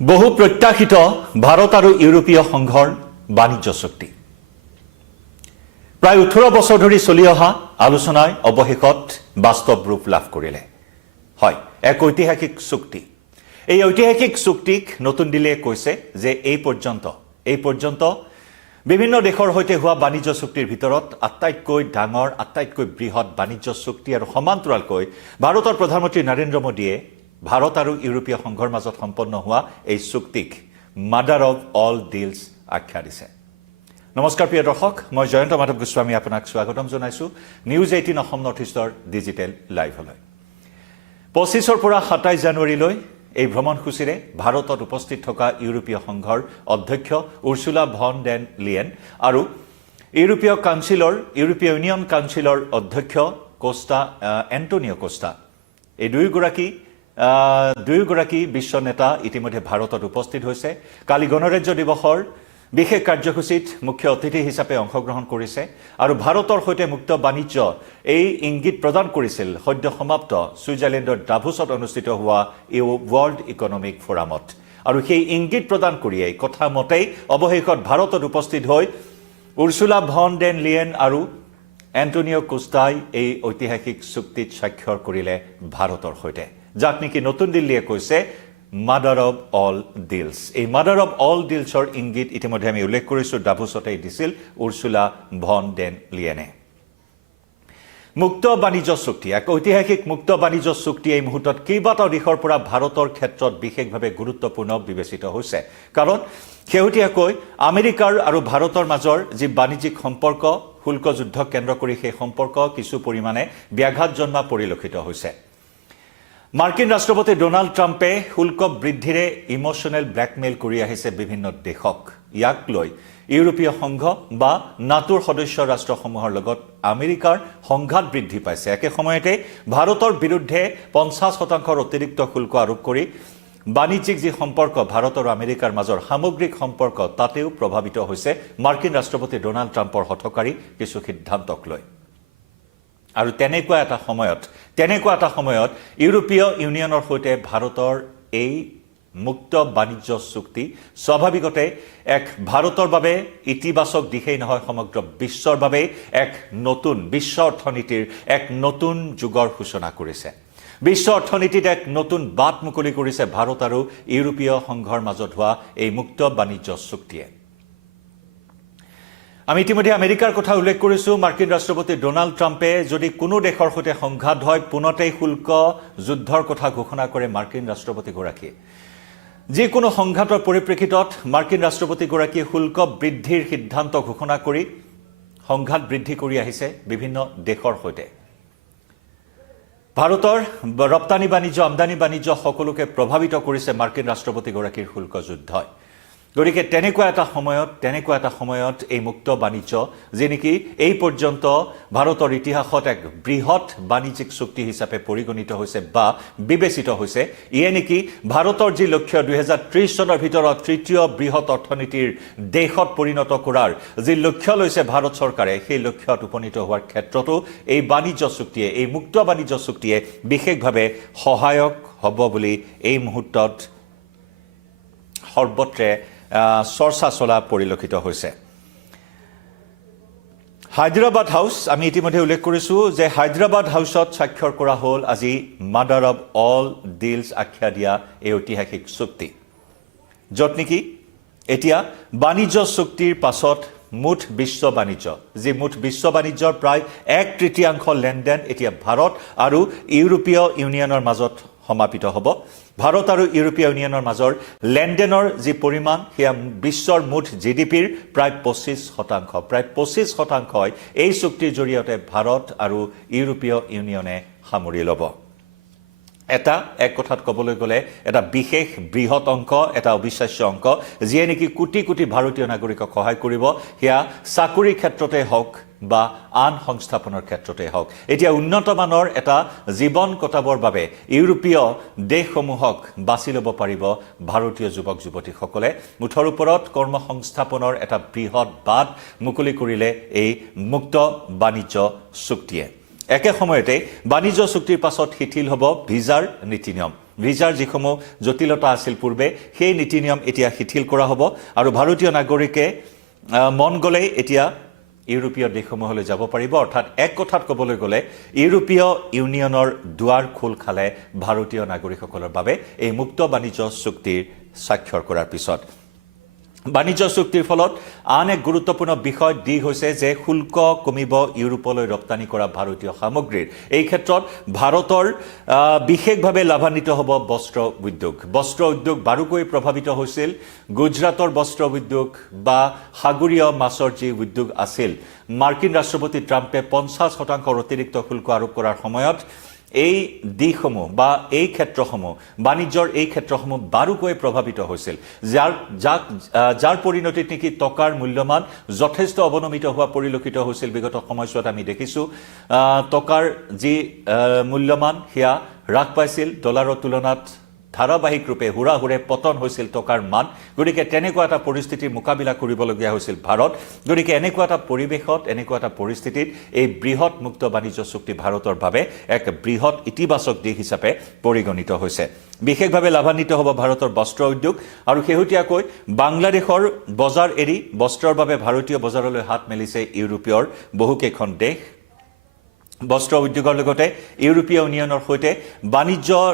বহু প্ৰত্যাশিত ভাৰত আৰু ইউৰোপীয় সংঘৰ বাণিজ্য চুক্তি প্ৰায় 18 বছৰ ধৰি চলি অহা আলোচনাৰ অৱশেষত বাস্তৱ ৰূপ লাভ কৰিলে হয় এক ঐতিহাসিক চুক্তি এই ঐতিহাসিক চুক্তিক নতুন দিল্লীয়ে কৈছে যে এই পৰ্যন্ত বিভিন্ন দেশৰ সৈতে হোৱা বাণিজ্য চুক্তিৰ ভিতৰত আটাইতকৈ ডাঙৰ আটাইতকৈ বৃহৎ বাণিজ্য চুক্তি আৰু সমান্তৰালকৈ ভাৰতৰ প্ৰধানমন্ত্ৰী নৰেন্দ্ৰ মোদীয়ে ভাৰত আৰু ইউৰোপীয় সংঘৰ মাজত সম্পন্ন হোৱা এই চুক্তিক মাদাৰ অফ অল ডিলছ আখ্যা দিছে নমস্কাৰ প্ৰিয় দৰ্শক মই জয়ন্ত মাধৱ গোস্বামী আপোনাক স্বাগতম জনাইছো নিউজ 18 অসম নৰ্থ ইষ্টৰ ডিজিটেল লাইভলৈ 25 ৰ পৰা 27 জানুৱাৰীলৈ এই ভ্ৰমণসূচীৰে ভাৰতত উপস্থিত থকা ইউৰোপীয় সংঘৰ অধ্যক্ষ উৰ্সুলা ভন ডেন লিয়েন আৰু ইউৰোপীয় ইউনিয়ন কাউন্সিলৰ অধ্যক্ষ কোষ্টা এন্টোনিও কোষ্টা এই দুয়োগৰাকী বিশ্ব নেতা ইতিমধ্যে ভাৰতত উপস্থিত হৈছে কালি গণৰাজ্য দিৱসৰ বিশেষ কাৰ্যসূচীত মুখ্য অতিথি হিচাপে অংশগ্ৰহণ কৰিছে আৰু ভাৰতৰ সৈতে মুক্ত বাণিজ্য এই ইংগিত প্ৰদান কৰিছিল সদ্য সমাপ্ত ছুইজাৰলেণ্ডৰ ডাভোছত অনুষ্ঠিত হোৱা এই ৱৰ্ল্ড ইকনমিক ফোৰামত আৰু সেই ইংগিত প্ৰদান কৰিয়েই কথা মতেই অৱশেষত ভাৰতত উপস্থিত হৈ উৰ্সুলা ভন ডেন লিয়েন আৰু এন্টোনিও কোষ্টাই এই ঐতিহাসিক চুক্তিত স্বাক্ষৰ কৰিলে ভাৰতৰ সৈতে যাক নেকি নতুন দিল্লীয়ে কৈছে মাদাৰ অফ অল ডিলছ এই মাদাৰ অফ অল ডিলছৰ ইংগিত ইতিমধ্যে আমি উল্লেখ কৰিছোঁ ডাভোছতে দিছিল উৰ্সুলা ভন ডেন লিয়েনে মুক্ত বাণিজ্য চুক্তি এক ঐতিহাসিক মুক্ত বাণিজ্য চুক্তি এই মুহূৰ্তত কেইবাটাও দিশৰ পৰা ভাৰতৰ ক্ষেত্ৰত বিশেষভাৱে গুৰুত্বপূৰ্ণ বিবেচিত হৈছে কাৰণ শেহতীয়াকৈ আমেৰিকাৰ আৰু ভাৰতৰ মাজৰ যি বাণিজ্যিক সম্পৰ্ক শুল্ক যুদ্ধক কেন্দ্ৰ কৰি সেই সম্পৰ্ক কিছু পৰিমাণে ব্যাঘাত জন্মা পৰিলক্ষিত হৈছে মাৰ্কিন ৰাষ্ট্ৰপতি ডোনাল্ড ট্ৰাম্পে শুল্ক বৃদ্ধিৰে ইমোশনেল ব্লেকমেইল কৰি আহিছে বিভিন্ন দেশক ইয়াক লৈ ইউৰোপীয় সংঘ বা নাটোৰ সদস্য ৰাষ্ট্ৰসমূহৰ লগত আমেৰিকাৰ সংঘাত বৃদ্ধি পাইছে একে সময়তে ভাৰতৰ বিৰুদ্ধে 50% অতিৰিক্ত শুল্ক আৰোপ কৰি বাণিজ্যিক যি সম্পৰ্ক ভাৰত আৰু আমেৰিকাৰ মাজৰ সামগ্ৰিক সম্পৰ্ক তাতেও প্ৰভাৱিত হৈছে মাৰ্কিন ৰাষ্ট্ৰপতি ডোনাল্ড ট্ৰাম্পৰ হঠকাৰী কিছু সিদ্ধান্তক লৈ আৰু তেনেকুৱা এটা সময়ত ইউৰোপীয় ইউনিয়নৰ সৈতে ভাৰতৰ এই মুক্ত বাণিজ্য চুক্তি স্বাভাৱিকতে এক ভাৰতৰ বাবে ইতিবাচক দিশেই নহয় সমগ্ৰ বিশ্বৰ বাবে এক নতুন বিশ্ব অৰ্থনীতিৰ এক নতুন যুগৰ সূচনা কৰিছে বিশ্ব অৰ্থনীতিত এক নতুন বাট মুকলি কৰিছে ভাৰত আৰু ইউৰোপীয় সংঘৰ মাজত হোৱা এই মুক্ত বাণিজ্য চুক্তিয়ে আমি ইতিমধ্যে আমেৰিকাৰ কথা উল্লেখ কৰিছোঁ মাৰ্কিন ৰাষ্ট্ৰপতি ডোনাল্ড ট্ৰাম্পে যদি কোনো দেশৰ সৈতে সংঘাত হয় পুনতেই শুল্ক যুদ্ধৰ কথা ঘোষণা কৰে মাৰ্কিন ৰাষ্ট্ৰপতিগৰাকীয়ে যিকোনো সংঘাতৰ পৰিপ্ৰেক্ষিতত মাৰ্কিন ৰাষ্ট্ৰপতিগৰাকীয়ে শুল্ক বৃদ্ধিৰ সিদ্ধান্ত ঘোষণা কৰি সংঘাত বৃদ্ধি কৰি আহিছে বিভিন্ন দেশৰ সৈতে ভাৰতৰ ৰপ্তানি বাণিজ্য আমদানি বাণিজ্য সকলোকে প্ৰভাৱিত কৰিছে মাৰ্কিন ৰাষ্ট্ৰপতিগৰাকীৰ শুল্ক যুদ্ধই গতিকে তেনেকুৱা এটা সময়ত এই মুক্ত বাণিজ্য যে নেকি এই পৰ্যন্ত ভাৰতৰ ইতিহাসত এক বৃহৎ বাণিজ্যিক চুক্তি হিচাপে পৰিগণিত হৈছে বা বিবেচিত হৈছে ইয়ে নেকি ভাৰতৰ যি লক্ষ্য 2030 চনৰ ভিতৰত তৃতীয় বৃহৎ অৰ্থনীতিৰ দেশত পৰিণত কৰাৰ যি লক্ষ্য লৈছে ভাৰত চৰকাৰে সেই লক্ষ্যত উপনীত হোৱাৰ ক্ষেত্ৰতো এই বাণিজ্য চুক্তিয়ে এই মুক্ত বাণিজ্য চুক্তিয়ে বিশেষভাৱে সহায়ক হ'ব বুলি এই মুহূৰ্তত সৰ্বত্ৰে চৰ্চা চলা পৰিলক্ষিত হৈছে হায়দৰাবাদ হাউচ আমি ইতিমধ্যে উল্লেখ কৰিছোঁ যে হায়দৰাবাদ হাউচত স্বাক্ষৰ কৰা হ'ল আজি মাদাৰ অফ অল ডিলছ আখ্যা দিয়া এই ঐতিহাসিক চুক্তি য'ত নেকি এতিয়া বাণিজ্য চুক্তিৰ পাছত মুঠ বিশ্ব বাণিজ্যৰ প্ৰায় 1/3 লেনদেন এতিয়া ভাৰত আৰু ইউৰোপীয় ইউনিয়নৰ মাজত সমাপিত হ'ব ভাৰত আৰু ইউৰোপীয় ইউনিয়নৰ মাজৰ লেনদেনৰ যি পৰিমাণ সেয়া বিশ্বৰ মুঠ জিডিপিৰ প্ৰায় 25% এই চুক্তিৰ জৰিয়তে ভাৰত আৰু ইউৰোপীয় ইউনিয়নে সামৰি ল'ব এক কথাত ক'বলৈ গ'লে এটা বিশেষ বৃহৎ অংক এটা অবিশ্বাস্য অংক যিয়ে নেকি কোটি কোটি ভাৰতীয় নাগৰিকক সহায় কৰিব সেয়া চাকৰিৰ ক্ষেত্ৰতে হওক বা আন সংস্থাপনৰ ক্ষেত্ৰতে হওক এতিয়া উন্নত মানৰ এটা জীৱন কটাবৰ বাবে ইউৰোপীয় দেশসমূহক বাছি ল'ব পাৰিব ভাৰতীয় যুৱক যুৱতীসকলে মুঠৰ ওপৰত কৰ্মসংস্থাপনৰ এটা বৃহৎ বাট মুকলি কৰিলে এই মুক্ত বাণিজ্য চুক্তিয়ে একে সময়তে বাণিজ্য চুক্তিৰ পাছত শিথিল হ'ব ভিজাৰ নীতি নিয়ম ভিজাৰ যিসমূহ জটিলতা আছিল পূৰ্বে সেই নীতি নিয়ম এতিয়া শিথিল কৰা হ'ব আৰু ভাৰতীয় নাগৰিকে মন গ'লেই এতিয়া ইউৰোপীয় দেশসমূহলৈ যাব পাৰিব অৰ্থাৎ এক কথাত ক'বলৈ গ'লে ইউৰোপীয় ইউনিয়নৰ দুৱাৰ খোল খালে ভাৰতীয় নাগৰিকসকলৰ বাবে এই মুক্ত বাণিজ্য চুক্তিৰ স্বাক্ষৰ কৰাৰ পিছত বাণিজ্য চুক্তিৰ ফলত আন এক গুৰুত্বপূৰ্ণ বিষয় হৈছে যে শুল্ক কমিব ইউৰোপলৈ ৰপ্তানি কৰা ভাৰতীয় সামগ্ৰীৰ এই ক্ষেত্ৰত ভাৰতৰ বিশেষভাৱে লাভান্বিত হ'ব বস্ত্ৰ উদ্যোগ বাৰুকৈ প্ৰভাৱিত হৈছিল গুজৰাটৰ বস্ত্ৰ উদ্যোগ বা সাগৰীয় মাছৰ যি উদ্যোগ আছিল মাৰ্কিন ৰাষ্ট্ৰপতি ট্ৰাম্পে 50% অতিৰিক্ত শুল্ক আৰোপ কৰাৰ সময়ত এই দিশসমূহ বা এই ক্ষেত্ৰসমূহ বাণিজ্যৰ এই ক্ষেত্ৰসমূহ বাৰুকৈ প্ৰভাৱিত হৈছিল যাৰ পৰিণতিত নেকি টকাৰ মূল্যমান যথেষ্ট অৱনমিত হোৱা পৰিলক্ষিত হৈছিল বিগত সময়ছোৱাত আমি দেখিছোঁ টকাৰ যি মূল্যমান সেয়া হ্ৰাস পাইছিল ডলাৰৰ তুলনাত ধাৰাবাহিক ৰূপে হুৰাহুৰে পতন হৈছিল টকাৰ মান গতিকে তেনেকুৱা এটা পৰিস্থিতিৰ মোকাবিলা কৰিবলগীয়া হৈছিল ভাৰত গতিকে এনেকুৱা এটা পৰিৱেশত এনেকুৱা এটা পৰিস্থিতিত এই বৃহৎ মুক্ত বাণিজ্য চুক্তি ভাৰতৰ বাবে এক বৃহৎ ইতিবাচক দিশ হিচাপে পৰিগণিত হৈছে বিশেষভাৱে লাভান্বিত হ'ব ভাৰতৰ বস্ত্ৰ উদ্যোগ আৰু শেহতীয়াকৈ বাংলাদেশৰ বজাৰ এৰি বস্ত্ৰৰ বাবে ভাৰতীয় বজাৰলৈ হাত মেলিছে ইউৰোপীয়ৰ বহুকেইখন দেশ বস্ত্ৰ উদ্যোগৰ লগতে ইউৰোপীয় ইউনিয়নৰ সৈতে বাণিজ্যৰ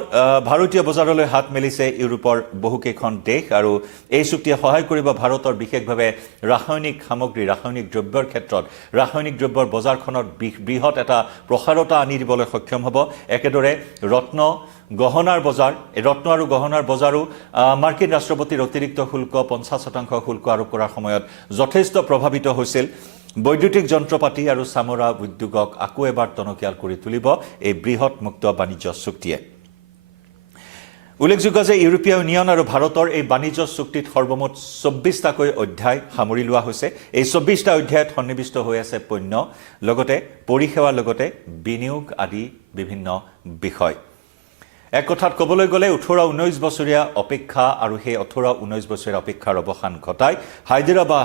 ভাৰতীয় বজাৰলৈ হাত মেলিছে ইউৰোপৰ বহুকেইখন দেশ আৰু এই চুক্তিয়ে সহায় কৰিব ভাৰতৰ বিশেষভাৱে ৰাসায়নিক সামগ্ৰী ৰাসায়নিক দ্ৰব্যৰ ক্ষেত্ৰত ৰাসায়নিক দ্ৰব্যৰ বজাৰখনত বৃহৎ এটা প্ৰসাৰতা আনি দিবলৈ সক্ষম হ'ব একেদৰে ৰত্ন আৰু গহনাৰ বজাৰো মাৰ্কিন ৰাষ্ট্ৰপতিৰ অতিৰিক্ত শুল্ক 50% শুল্ক আৰোপ কৰাৰ সময়ত যথেষ্ট প্ৰভাৱিত হৈছিল বৈদ্যুতিক যন্ত্ৰপাতি আৰু চামৰা উদ্যোগক আকৌ এবাৰ টনকিয়াল কৰি তুলিব এই বৃহৎ মুক্ত বাণিজ্য চুক্তিয়ে উল্লেখযোগ্য যে ইউৰোপীয় ইউনিয়ন আৰু ভাৰতৰ এই বাণিজ্য চুক্তিত সৰ্বমুঠ 24টাকৈ অধ্যায় সামৰি লোৱা হৈছে এই 24টা অধ্যায়ত সন্নিৱিষ্ট হৈ আছে পণ্য লগতে পৰিষেৱাৰ লগতে বিনিয়োগ আদি বিভিন্ন বিষয় এক কথাত ক'বলৈ গ'লে 18-19 বছৰীয়া অপেক্ষা আৰু সেই 18-19 বছৰীয়া অপেক্ষাৰ অৱসান ঘটাই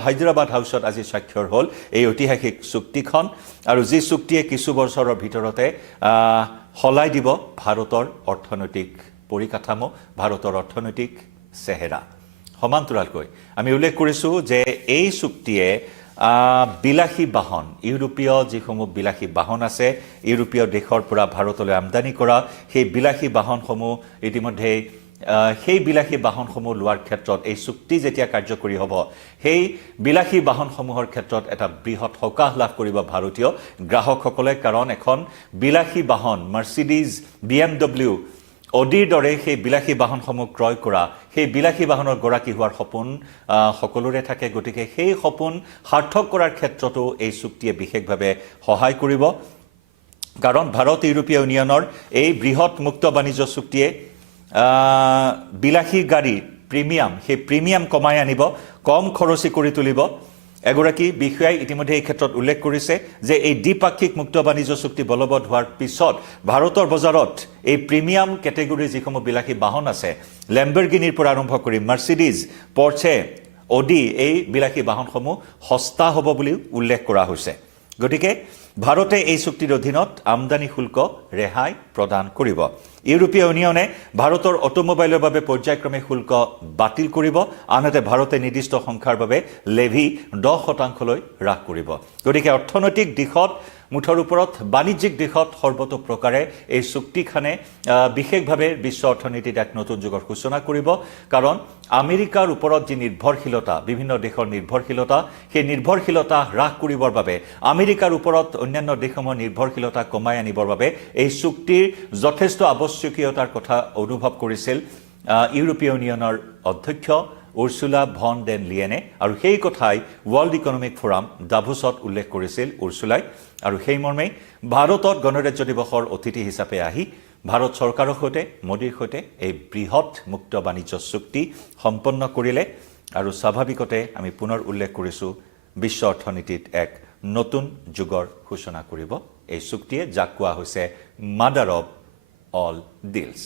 হায়দৰাবাদ হাউচত আজি স্বাক্ষৰ হ'ল এই ঐতিহাসিক চুক্তিখন আৰু যি চুক্তিয়ে কিছু বছৰৰ ভিতৰতে সলাই দিব ভাৰতৰ অৰ্থনৈতিক পৰিকাঠামো ভাৰতৰ অৰ্থনৈতিক চেহেৰা সমান্তৰালকৈ আমি উল্লেখ কৰিছোঁ যে এই চুক্তিয়ে বিলাসী বাহন ইউৰোপীয় যিসমূহ বিলাসী বাহন আছে ইউৰোপীয় দেশৰ পৰা ভাৰতলৈ আমদানি কৰা সেই বিলাসী বাহনসমূহ ইতিমধ্যে সেই বিলাসী বাহনসমূহ লোৱাৰ ক্ষেত্ৰত এই চুক্তি যেতিয়া কাৰ্যকৰী হ'ব সেই বিলাসী বাহনসমূহৰ ক্ষেত্ৰত এটা বৃহৎ সকাহ লাভ কৰিব ভাৰতীয় গ্ৰাহকসকলে কাৰণ এখন বিলাসী বাহন মাৰ্চিডিজ BMW অডিৰ দৰে সেই বিলাসী বাহনসমূহ ক্ৰয় কৰা সেই বিলাসী বাহনৰ গৰাকী হোৱাৰ সপোন সকলোৰে থাকে গতিকে সেই সপোন সাৰ্থক কৰাৰ ক্ষেত্ৰতো এই চুক্তিয়ে বিশেষভাৱে সহায় কৰিব কাৰণ ভাৰত ইউৰোপীয় ইউনিয়নৰ এই বৃহৎ মুক্ত বাণিজ্য চুক্তিয়ে বিলাসী গাড়ী সেই প্ৰিমিয়াম কমাই আনিব কম খৰচী কৰি তুলিব এগৰাকী বিষয়াই ইতিমধ্যে এই ক্ষেত্ৰত উল্লেখ কৰিছে যে এই দ্বিপাক্ষিক মুক্ত বাণিজ্য চুক্তি বলবৎ হোৱাৰ পিছত ভাৰতৰ বজাৰত এই প্ৰিমিয়াম কেটেগৰীৰ যিসমূহ বিলাসী বাহন আছে লেম্বৰগিনিৰ পৰা আৰম্ভ কৰি মাৰ্চিডিজ পৰ্ছে অডি এই বিলাসী বাহনসমূহ সস্তা হ'ব বুলি উল্লেখ কৰা হৈছে গতিকে ভাৰতে এই চুক্তিৰ অধীনত আমদানি শুল্ক ৰেহাই প্ৰদান কৰিব ইউৰোপীয় ইউনিয়নে ভাৰতৰ অটোমোবাইলৰ বাবে পৰ্যায়ক্ৰমে শুল্ক বাতিল কৰিব আনহাতে ভাৰতে নিৰ্দিষ্ট সংখ্যাৰ বাবে লেভি 10%লৈ হ্ৰাস কৰিব গতিকে অৰ্থনৈতিক দিশত মুঠৰ ওপৰত বাণিজ্যিক দিশত সৰ্বতোপ্ৰকাৰে এই চুক্তিখনে বিশেষভাৱে বিশ্ব অৰ্থনীতিত এক নতুন যুগৰ সূচনা কৰিব কাৰণ আমেৰিকাৰ ওপৰত যি নিৰ্ভৰশীলতা বিভিন্ন দেশৰ নিৰ্ভৰশীলতা সেই নিৰ্ভৰশীলতা হ্ৰাস কৰিবৰ বাবে আমেৰিকাৰ ওপৰত অন্যান্য দেশসমূহৰ নিৰ্ভৰশীলতা কমাই আনিবৰ বাবে এই চুক্তিৰ যথেষ্ট আৱশ্যকীয়তাৰ কথা অনুভৱ কৰিছিল ইউৰোপীয় ইউনিয়নৰ অধ্যক্ষ উৰ্চুলা ভন ডেন লিয়েনে আৰু সেই কথাই ৱৰ্ল্ড ইকনমিক ফোৰাম ডাভোছত উল্লেখ কৰিছিল উৰ্চুলাই আৰু সেই মৰ্মে ভাৰতত গণৰাজ্য দিৱসৰ অতিথি হিচাপে আহি ভাৰত চৰকাৰৰ সৈতে মোদীৰ সৈতে এই বৃহৎ মুক্ত বাণিজ্য চুক্তি সম্পন্ন কৰিলে আৰু স্বাভাৱিকতে আমি পুনৰ উল্লেখ কৰিছোঁ বিশ্ব অৰ্থনীতিত এক নতুন যুগৰ সূচনা কৰিব এই চুক্তিয়ে যাক কোৱা হৈছে মাদাৰ অফ অল ডিলছ